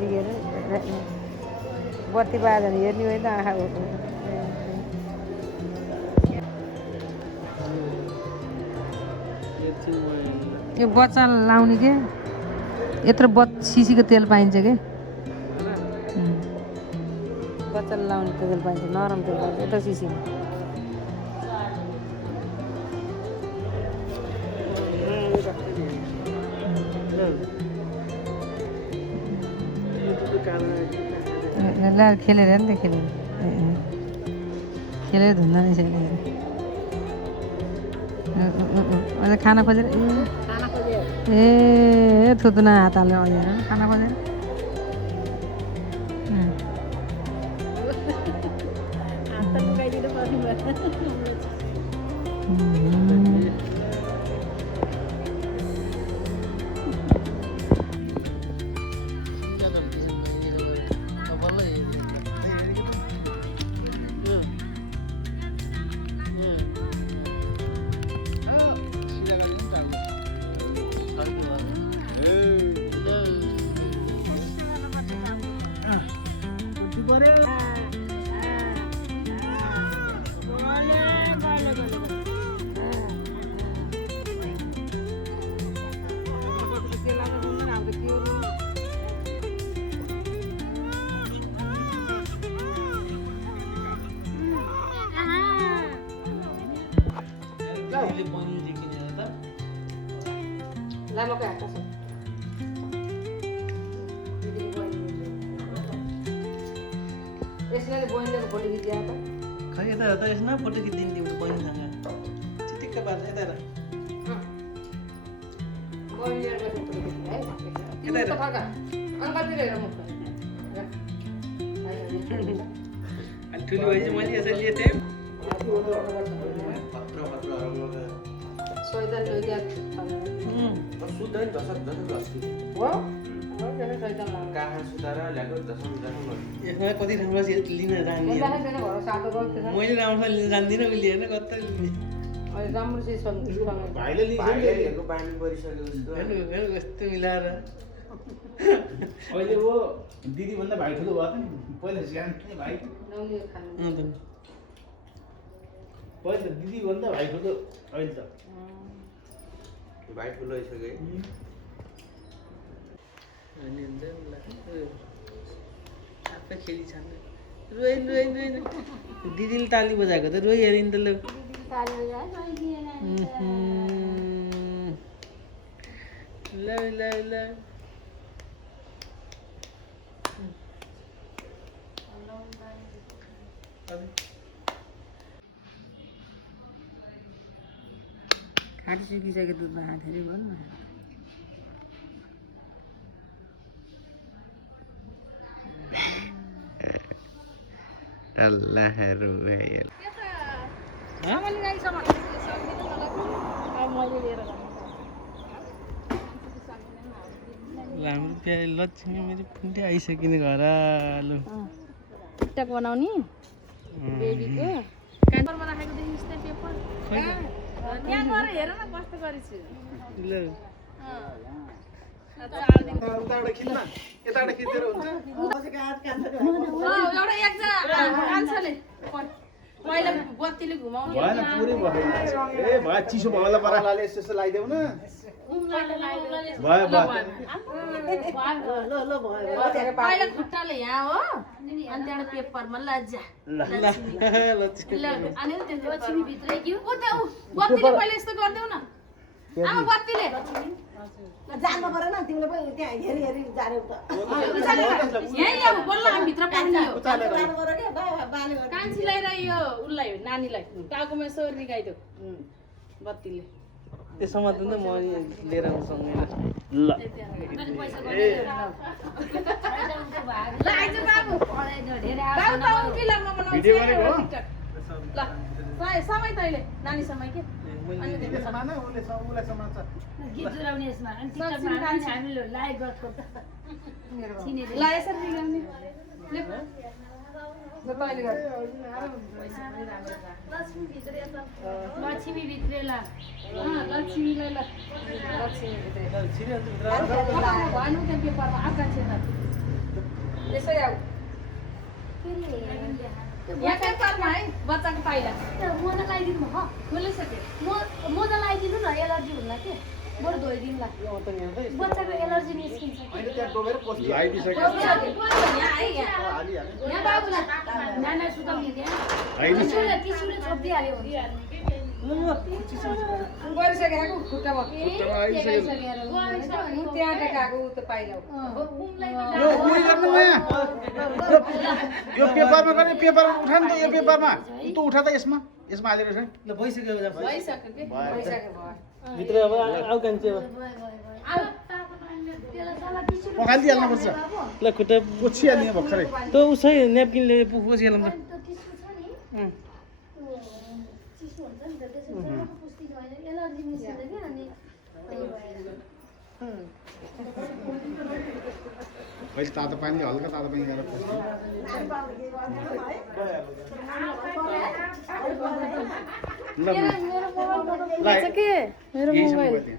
मैले के अरे बत्ती बाज भने हेर्ने होइन आँखा यो बच्चा लाउने के यत्रो सिसीको तेल पाइन्छ के बच्चाले लाउने तेल पाइन्छ नरम तेल पाइन्छ यत्रो सिसीमा खेलेर नि त खेलेर धुँदो रहेछ अहिले खाना खोजेर ए थुत्ना हात हालेर अहिले खाना खोजेर लामो क्या कसो यसले बहिनीले फोटो खिचिया त खै यता त यसमा फोटो खिचिदिनु त्यो बहिनीसँग चिटिक्क बाज यता हेर बहिनीले फोटो खिचिया है तिम्रो त फर्का अंकलतिर हेर मुख अनि ठुली भएपछि मैले यसरी लिए थिएँ सोइदन लोइया सुत्दैन दशक अस्ति हो सोइदन ला काहा सुताएर ल्याएको दशक यसमा कति राम्रो लिन जान्दिनँ मैले राम्रो लिन जान्दिनँ उसले हेर्न कता अहिले राम्रो चाहिँ भाइले लिएको बानी परिसक्यो जस्तो हेर्नु यस्तो मिलाएर अहिले वो दिदी भन्दा भाइ ठुलो भयो नि पहिला जान्थे भाइ पहिला दिदी भन्दा भाइ ठुलो अहिले त भाइ ठुलो भइसक्यो अनि हुन्छ आफै खेली छान्ने रोइन दिदीले ताली बजाएको त रोइहाल्यो नि त ल ल खाटी सुकिसक्यो दुधमा खाँदाखेरि भयो नि अल्लाहहरु भइल हाम्रो प्यारे लक्ष्मी मेरो फुन्टे आइसकिने घर लु टिकटक बनाउने बेबीको कानरमा राखेको देखिस् त पेपर यहाँ गएर हेर न कस्तो गरिछु ल उताबाट खिच्न यताबाट खिचेर हुन्छ एउटा एकजना कान्छाले पहिला बत्तीले घुमाउनु भएन पुरै भएन ए भयो चिसो भयो होला परालाले यसो लगाइदेऊ न भयो पहिला खुट्टाले यहाँ हो अनि त्यहाँबाट पेपरमा लज्जा अनि लक्ष्मी भित्र बत्तीले पहिला यस्तो गरिदेऊ न आमा बत्तीले जानु परेन तिमीले पनि त्यहाँ हेरी हेरी जाने त यही अब बल्ल हामी भित्र पाउने हो जानु पर्यो के बाले कान्छीलाई र यो उलाई नानीलाई टाउकोमा यसो निकाइदेऊ बत्तीले त्यो समात्नु त म लिएर आउँसँगै ल भिडियो गरेको हो ल समय तैले नानी समय के उसले समात्छ गीत जुराउने यसमा अनि टिकटकमा हामीले लाइक गर्छौ त ल यसरी निकाल्ने ले तैले गर लक्ष्मी भित्रेला लक्ष्मीलाई ल लक्ष्मी भित्रे भन्नु त्यहाँ पेपरमा आकाङ्क्षा यसै आऊ यहाँ पेपरमा है बच्चाको पाइला मोजा लगाइदिनु हो खोलिसक्यो मोजा लगाइदिनु न एलर्जी हुन्न के बरु धोइदिउँला बच्चाको एलर्जी निस्किन्छ अहिले त्यहाँ डोबेर पस्छ आइदिसक्यो यहाँ है यहाँ हालिहाल्यो यहाँ बाबुलाई नाना सुताउने त्यहाँ होइन टिस्युले छोपिदिइहाल्यो हुन्छ गरिसकेको खुट्टामा खुट्टामा आइसक्यो त्यहाँ देखाएको त पाइला यो उयो गर्नु नयाँ यो पेपरमा गर्ने पेपरमा उठा नि त यो पेपरमा तँ उठा त यसमा हालेर छ नि ल भइसक्यो भइसक्यो कि भइसक्यो भयो भित्र अब आउ कान्छे अब पखालिदिइहाल्नुपर्छ ल खुट्टा पोछिहाल्ने भर्खरै त उसै न्यापकिनले पोसिहालौँ त चिसो हुन्छ नि त त्यसो पुस्ति भएन एलर्जी निस्किन्छ क्या अनि त्यही भएर अहिले तातो पानीले हल्का तातो पानी गरेर पस्छ ल के मेरो यहीसम्म मोबाइल भयो त्यहाँ